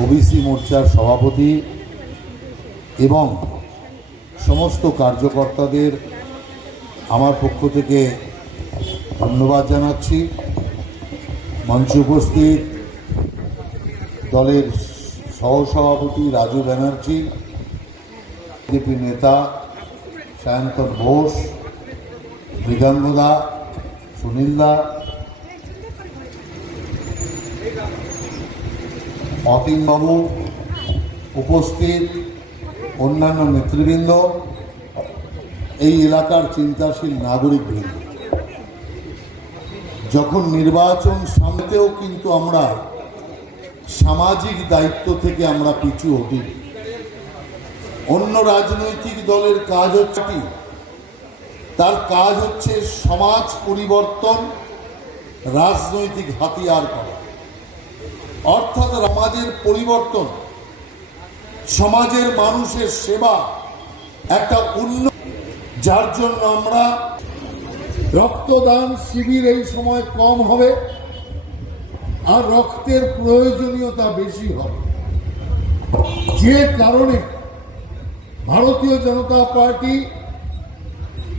OBC মোর্চার সভাপতি এবং সমস্ত কার্যকর্তাদের আমার পক্ষ থেকে ধন্যবাদ জানাচ্ছি। মঞ্চে উপস্থিত দলের সহসভাপতি রাজু ব্যানার্জি, বিজেপি নেতা সায়ন্তন ঘোষ, মৃগাঙ্গদা, সুনীলদা, অতীনবাবু, উপস্থিত অন্যান্য নেতৃবৃন্দ, এই এলাকার চিন্তাশীল নাগরিকবৃন্দ, যখন নির্বাচন সামনেতেও কিন্তু আমরা সামাজিক দায়িত্ব থেকে আমরা পিছু হটি। অন্য রাজনৈতিক দলের কাজ হচ্ছে, তার কাজ হচ্ছে সমাজ পরিবর্তন, রাজনৈতিক হাতিয়ার করা, অর্থাৎ সমাজের পরিবর্তন, সমাজের মানুষের সেবা, একটা উন্নয়ন, যার জন্য আমরা রক্তদান শিবির এই সময় কম হবে আর রক্তের প্রয়োজনীয়তা বেশি হবে। যে কারণে ভারতীয় জনতা পার্টি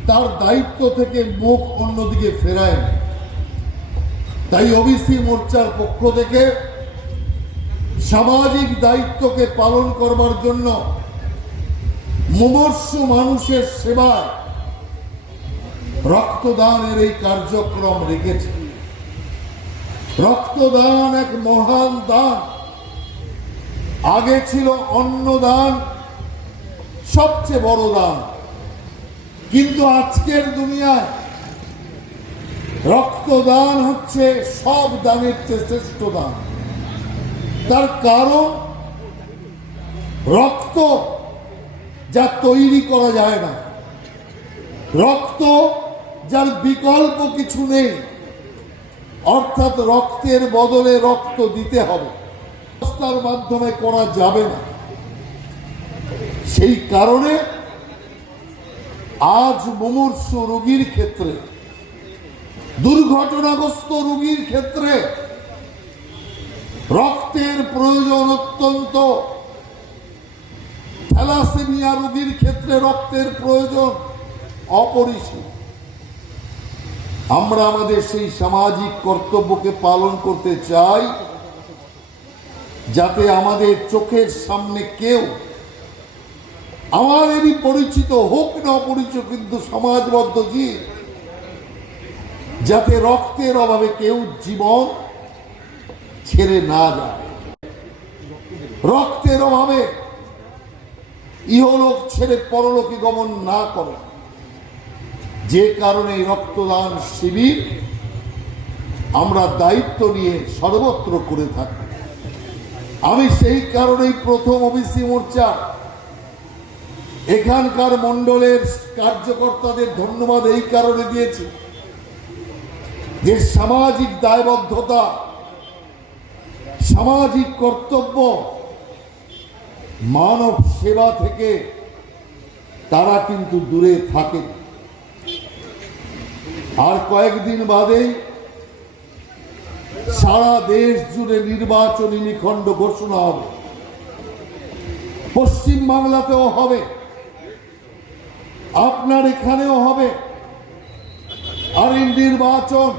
তার দায়িত্ব থেকে মুখ অন্যদিকে ফেরায়। তাই ওবিসি মোর্চার পক্ষ থেকে সামাজিক দায়িত্বকে পালন করবার জন্য মুমূর্ষু মানুষের সেবায় রক্তদানের এই কার্যক্রম রেখেছে। রক্তদান এক মহান দান। আগে ছিল অন্নদান সবচেয়ে বড় দান, কিন্তু আজকের দুনিয়ায় রক্তদান হচ্ছে সব দানের চেয়ে শ্রেষ্ঠ দান। তার কারণ রক্ত যা তৈরি করা যায় না, রক্ত যার বিকল্প কিছু নেই, অর্থাৎ রক্তের বদলে রক্ত দিতে হবে, ব্যবস্থার মাধ্যমে করা যাবে না। সেই কারণে আজ মুমূর্ষু রোগীর ক্ষেত্রে, দুর্ঘটনাগ্রস্ত রোগীর ক্ষেত্রে রক্তের প্রয়োজন অত্যন্ত। থ্যালাসেমিয়া রোগীর ক্ষেত্রে রক্তের প্রয়োজন অপরিসীম। আমরা আমাদের সেই সামাজিক কর্তব্যকে পালন করতে চাই, যাতে আমাদের চোখের সামনে কেউ, আমাদেরই পরিচিত হোক না অপরিচিত, কিন্তু সমাজবদ্ধ জীব, যাতে রক্তের অভাবে কেউ জীবন ছেড়ে না যায়, রক্তের অভাবে ইহলোক ছেড়ে পরলোকে গমন না করে। যে কারণে রক্তদান শিবির আমরা দায়িত্ব নিয়ে সর্বত্র করে থাকি। আমি সেই কারণেই প্রথম ওবিসি মোর্চা এখানকার মণ্ডলের কার্যকর্তাদের ধন্যবাদ এই কারণে দিয়েছি যে সামাজিক দায়বদ্ধতা, সামাজিক কর্তব্য, মানব সেবা থেকে তারা কিন্তু দূরে থাকে। আর কয়েকদিন বাদেই সারা দেশ জুড়ে নির্বাচনী নিখণ্ড ঘোষণা হবে। পশ্চিম বাংলাতেও হবে, আপনার এখানেও হবে। আর এই নির্বাচন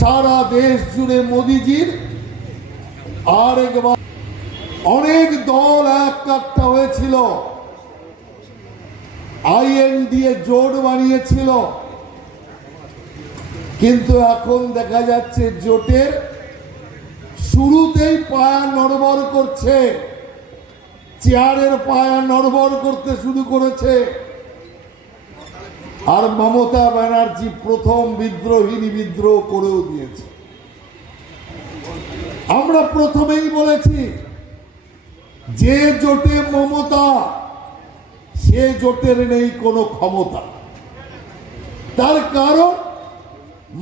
সারা দেশ জুড়ে মোদিজির আর একবার অনেক দল এক কাট্টা হয়েছিল, আইএন দিয়ে জোট বানিয়েছিল, কিন্তু এখন দেখা যাচ্ছে জোটের শুরুতেই পায়া নড়বড় করছে, চেয়ারের পায়া নড়বড় করতে শুরু করেছে। আর মমতা ব্যানার্জি প্রথম বিদ্রোহিনী বিদ্রোহ করেও দিয়েছে। আমরা প্রথমেই বলেছি যে জোটে মমতা, সে জোটের নেই কোনো ক্ষমতা। তার কারণ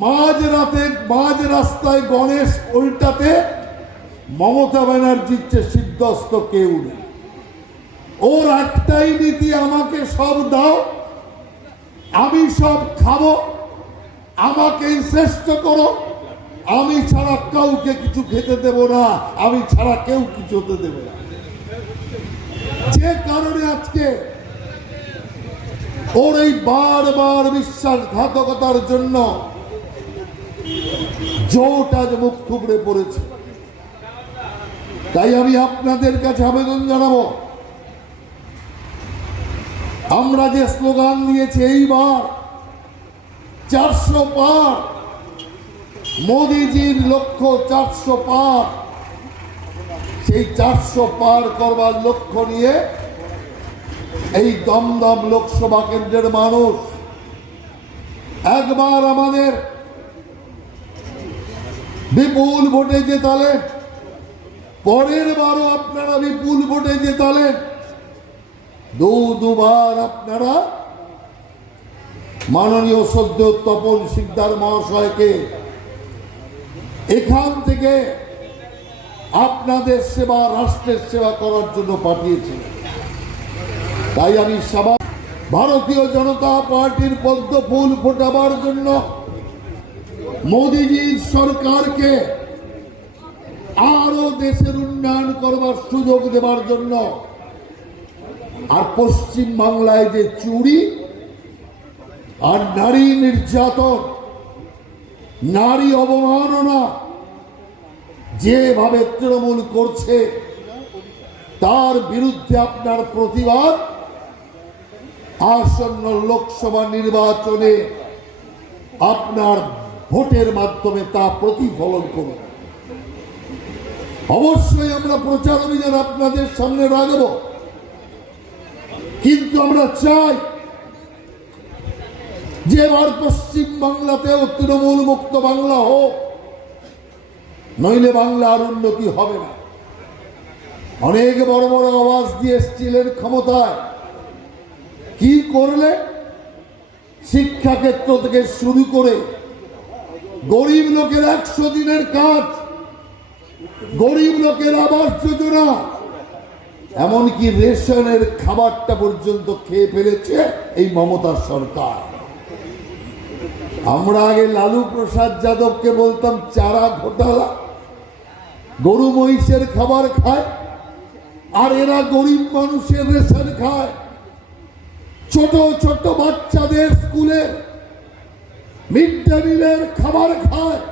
মাঝ রাস্তায় গণেশ উল্টাতে মমতা ব্যানার্জির চেয়ে সিদ্ধস্ত কেউ নেই। ওর একটাই নীতি, আমাকে সব দাও, আমি সব খাবো, আমাকেই শ্রেষ্ঠ করো, আমি ছাড়া কাউকে কিছু খেতে দেব না, আমি ছাড়া কেউ কিছু হতে দেবে না। যে কারণে আজকে ওর এই বারবার বিশ্বাসঘাতকতার জন্য জোট আজ মুখ থুবড়ে পড়েছে। তাই আমি আপনাদের কাছে আবেদন জানাবো, আমরা যে স্লোগান দিয়েছি এইবার 400 পার, মোদিজির লক্ষ্য 400 পার, সেই 400 পার করবার লক্ষ্য নিয়ে এই দমদম লোকসভা কেন্দ্রের মানুষ একবার আমাদের বিপুল ভোটে জেতালেন, পরের বারও আপনারা বিপুল ভোটে জেতালেন, দুবার আপনারা মাননীয় সদ্য তপন সিকদার মহাশয়কে এখান থেকে আপনাদের সেবা, রাষ্ট্রের সেবা করার জন্য পাঠিয়েছিলেন। তাই আমি ভারতীয় জনতা পার্টির পদ্ম ফুল ফোটাবার জন্য মোদিজির সরকারকে আরো দেশের উন্নয়ন করবার সুযোগ দেবার জন্য, আর পশ্চিম বাংলায় যে চুরি আর নারী নির্যাতন, নারী অবমাননা যেভাবে তৃণমূল করছে, তার বিরুদ্ধে আপনার প্রতিবাদ আসন্ন লোকসভা নির্বাচনে আপনার ভোটের মাধ্যমে তা প্রতিফলন করুন। অবশ্যই আমরা প্রচার অভিযান আপনাদের সামনে রাখব, কিন্তু আমরা চাই যে এবার পশ্চিম বাংলাতেও তৃণমূল মুক্ত বাংলা হোক, নইলে বাংলার উন্নতি হবে না। অনেক বড় বড় আওয়াজ দিয়ে এসেছিলেন ক্ষমতায়, কি করলে? শিক্ষাক্ষেত্র থেকে শুরু করে গরিব লোকের 100 দিনের কাজ, গরিব লোকের আবাস যোজনা, এমনকি রেশনের খাবারটা পর্যন্ত খেয়ে ফেলেছে এই মমতার সরকার। আমরা আগে লালু প্রসাদ যাদবকে বলতাম চারা ঘোটালা, গরু মহিষের খাবার খায়, আর এরা গরিব মানুষের রেশন খায়, ছোট ছোট বাচ্চাদের স্কুলের মিড ডে মিলের খাবার খায়।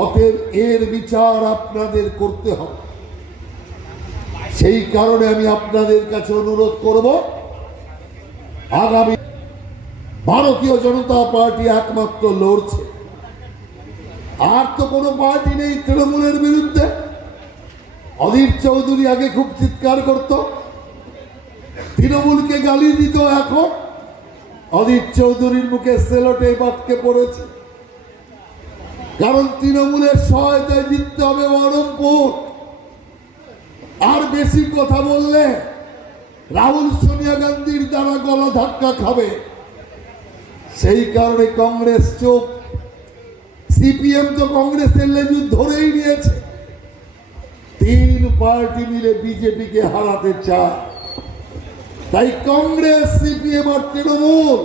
অতএব এর বিচার আপনাদের করতে হবে। সেই কারণে আমি আপনাদের কাছে অনুরোধ করব, আগামী ভারতীয় জনতা পার্টি একমাত্র লড়ছে, আর তো কোনো পার্টি নেই তৃণমূলের বিরুদ্ধে। অধীর চৌধুরী আগে খুব চিৎকার করত, তৃণমূলকে গালি দিত, এখন অধীর চৌধুরীর মুখে সেলোটেপ আটকে পড়েছে। কারণ তৃণমূলের সহায়তায় জিততে হবে বহরমপুর, আর বেশি কথা বললে রাহুল সোনিয়া গান্ধীর দ্বারা গলা ধাক্কা খাবে। সেই কারণে কংগ্রেস চুপ, সিপিএম তো কংগ্রেসের লেজু ধরেই নিয়েছে। 3 পার্টি মিলে বিজেপিকে হারাতে চায়। তাই কংগ্রেস, সিপিএম আর তৃণমূল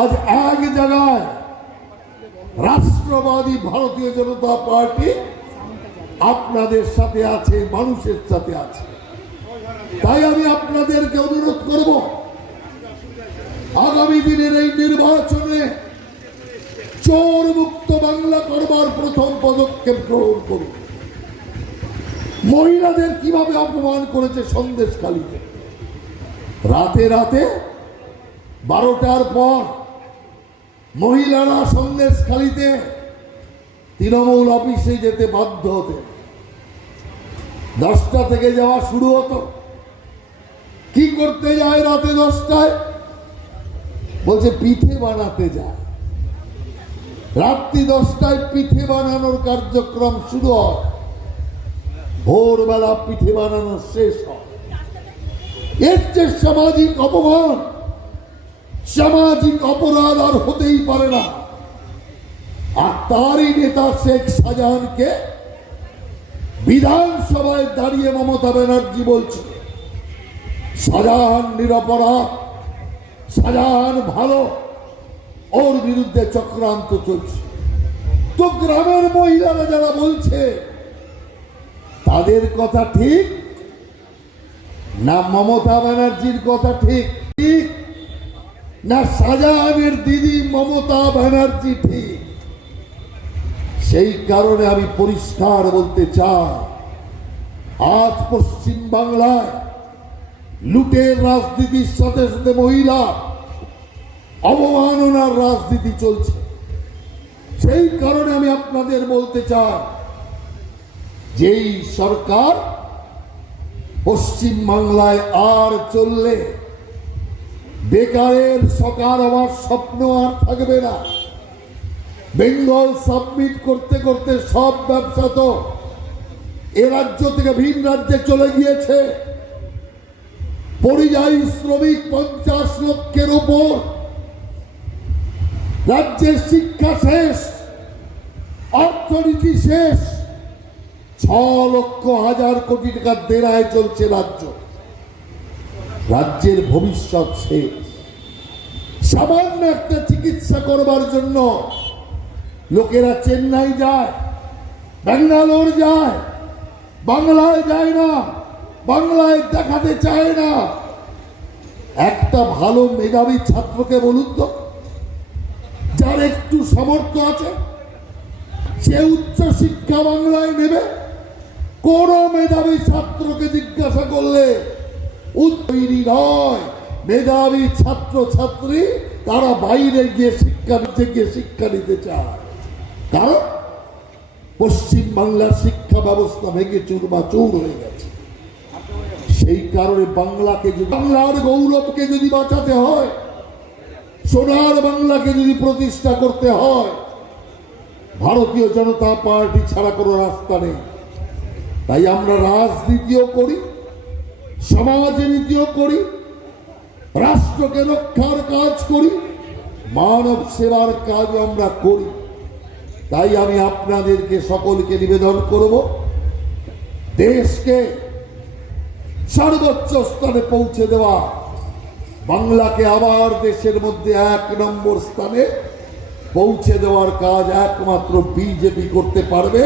আজ এক জায়গায়, রাষ্ট্রবাদী ভারতীয় জনতা পার্টি আপনাদের সাথে আছে, মানুষের সাথে আছে। তাই আমি আপনাদেরকে অনুরোধ করব, আগামী দিনের এই নির্বাচনে চোর মুক্ত বাংলা করবার প্রথম পদক্ষেপ গ্রহণ করুন। মহিলাদের কিভাবে অপমান করেছে সন্দেশখালীতে, রাতে রাতে 12টার পর মহিলারা সন্দেশখালীতে তৃণমূল অফিসে যেতে বাধ্য হতেন। 10টা থেকে যাওয়া শুরু হতো। কি করতে যায় রাতে 10টায়? বলছে পিঠে বানাতে যায়। রাত্রি 10টায় পিঠে বানানোর কার্যক্রম শুরু হয়, ভোরবেলা পিঠে বানানো শেষ হয়। এর যে সামাজিক অপমান, সামাজিক অপরাধ আর হতেই পারে না। আর তারই নেতা শেখ শাহজাহানকে বিধানসভায় দাঁড়িয়ে মমতা ব্যানার্জি বলছে শাহজাহান নিরপরাধ, শাহজাহান ভালো, ওর বিরুদ্ধে চক্রান্ত চলছে। তো গ্রামের মহিলারা যারা বলছে তাদের কথা ঠিক না মমতা ব্যানার্জির কথা ঠিক ঠিক না শাহজাহানের দিদি মমতা ব্যানার্জি ঠিক? সেই কারণে আমি পরিষ্কার বলতে চাই, আজ পশ্চিম বাংলায় লুটের রাজনীতির সাথে সাথে মহিলা অবমাননার রাজনীতি চলছে। সেই কারণে আমি আপনাদের বলতে চাই, যেই সরকার পশ্চিম বাংলায় আর চললে বেকারের সরকার হওয়ার স্বপ্ন আর থাকবে না। বেঙ্গল সাবমিট করতে করতে সব ব্যবসা তো এ রাজ্য থেকে ভিন রাজ্যে চলে গিয়েছে। পরিযায়ী শ্রমিক 50 লক্ষের উপর, রাজ্যের শিক্ষা শেষ, অর্থনীতি শেষ, 6 লক্ষ হাজার কোটি টাকার দেনায় চলছে রাজ্য। রাজ্যের ভবিষ্যৎ শেষ। সামান্য একটা চিকিৎসা করবার জন্য লোকেরা চেন্নাই যায়, ব্যাঙ্গালোর যায়, বাংলায় যায় না, বাংলায় দেখাতে চায় না। একটা ভালো মেধাবী ছাত্রকে বলুন তো, যার একটু সামর্থ্য আছে, সে উচ্চ শিক্ষা বাংলায় নেবে? কোন মেধাবী ছাত্রকে জিজ্ঞাসা করলে তৈরি নয়। মেধাবী ছাত্র ছাত্রী তারা বাইরে গিয়ে শিক্ষা নিতে চায়। কারণ পশ্চিম বাংলার শিক্ষা ব্যবস্থা ভেঙে চূরমাচূর হয়ে গেছে। সেই কারণে বাংলাকে, বাংলার গৌরবকে যদি বাঁচাতে হয়, সোনার বাংলাকে যদি প্রতিষ্ঠা করতে হয়, ভারতীয় জনতা পার্টি ছাড়া কোনো রাস্তা নেই। তাই আমরা রাজনীতিও করি, সমাজনীতিও করি, রাষ্ট্রকে রক্ষার কাজ করি, মানব সেবার কাজ আমরা করি। তাই আমি আপনাদেরকে সকলকে নিবেদন করব, দেশকে সর্বোচ্চ স্তরে পৌঁছে দেওয়া, বাংলাকে আবার দেশের মধ্যে 1 নম্বর স্থানে পৌঁছে দেওয়ার কাজ একমাত্র বিজেপি করতে পারবে,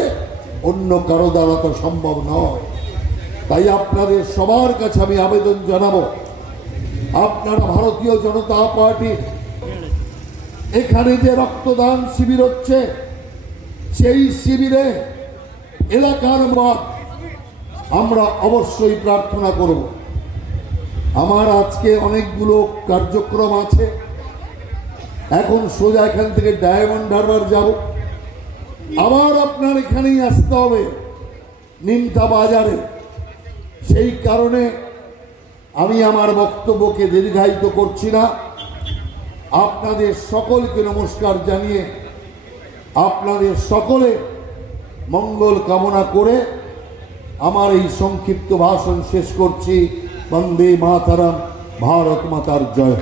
অন্য কারো দ্বারা তো সম্ভব নয়। তাই আপনাদের সবার কাছে আমি আবেদন জানাবো, আপনারা ভারতীয় জনতা পার্টির এখানে যে রক্তদান শিবির হচ্ছে, সেই শিবিরে এলাকার আমরা অবশ্যই প্রার্থনা করব। আমার আজকে অনেকগুলো কার্যক্রম আছে, এখন সোজা এখান থেকে ডায়মন্ড হারবার যাব, আবার আপনার এখানেই আসতে হবে নিমতা বাজারে। সেই কারণে আমি আমার বক্তব্যকে দীর্ঘায়িত করছি না। আপনাদের সকলকে নমস্কার জানিয়ে আপনাদের সকলে মঙ্গল কামনা করে আমার এই সংক্ষিপ্ত ভাষণ শেষ করছি। বন্দে মাতরম, ভারত মাতার জয়।